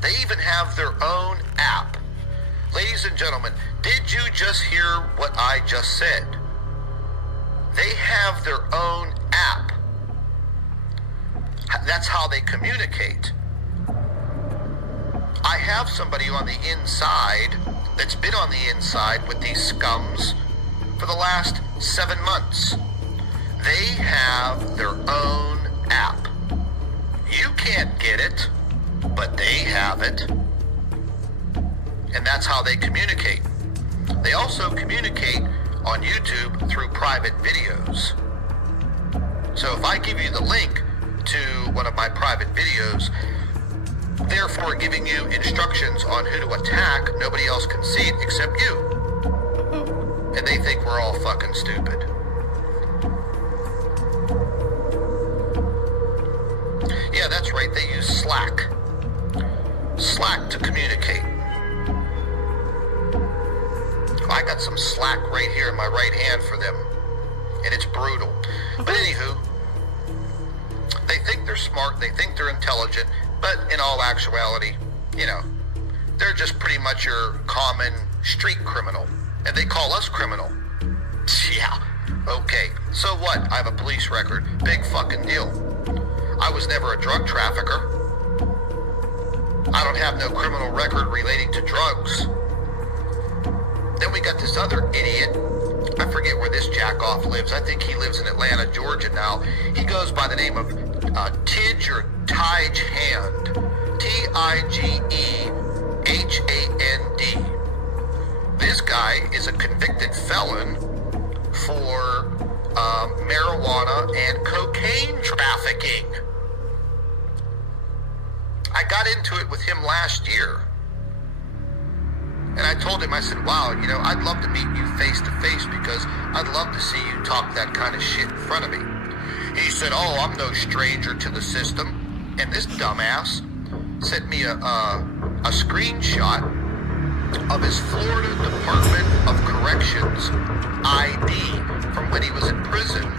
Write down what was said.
They even have their own app. Ladies and gentlemen, did you just hear what I just said? They have their own app. That's how they communicate. I have somebody on the inside that's been on the inside with these scums for the last 7 months. They have their own app. You can't get it, but they have it. And that's how they communicate. They also communicate on YouTube through private videos. So if I give you the link to one of my private videos, therefore giving you instructions on who to attack, nobody else can see it except you. And they think we're all fucking stupid. Yeah, that's right, they use Slack. Slack to communicate. I got some Slack right here in my right hand for them, and it's brutal. But anywho, they think they're smart, they think they're intelligent, but in all actuality, you know, they're just pretty much your common street criminal, and they call us criminal. Yeah, okay, so what? I have a police record. Big fucking deal. I was never a drug trafficker. I don't have no criminal record relating to drugs. Then we got this other idiot. I forget where this jackoff lives. I think he lives in Atlanta, Georgia now. He goes by the name of Tidge or Tige Hand. T-I-G-E-H-A-N-D. This guy is a convicted felon for marijuana and cocaine trafficking. I got into it with him last year. And I told him, I said, wow, you know, I'd love to meet you face to face because I'd love to see you talk that kind of shit in front of me. He said, oh, I'm no stranger to the system. And this dumbass sent me a screenshot of his Florida Department of Corrections ID from when he was in prison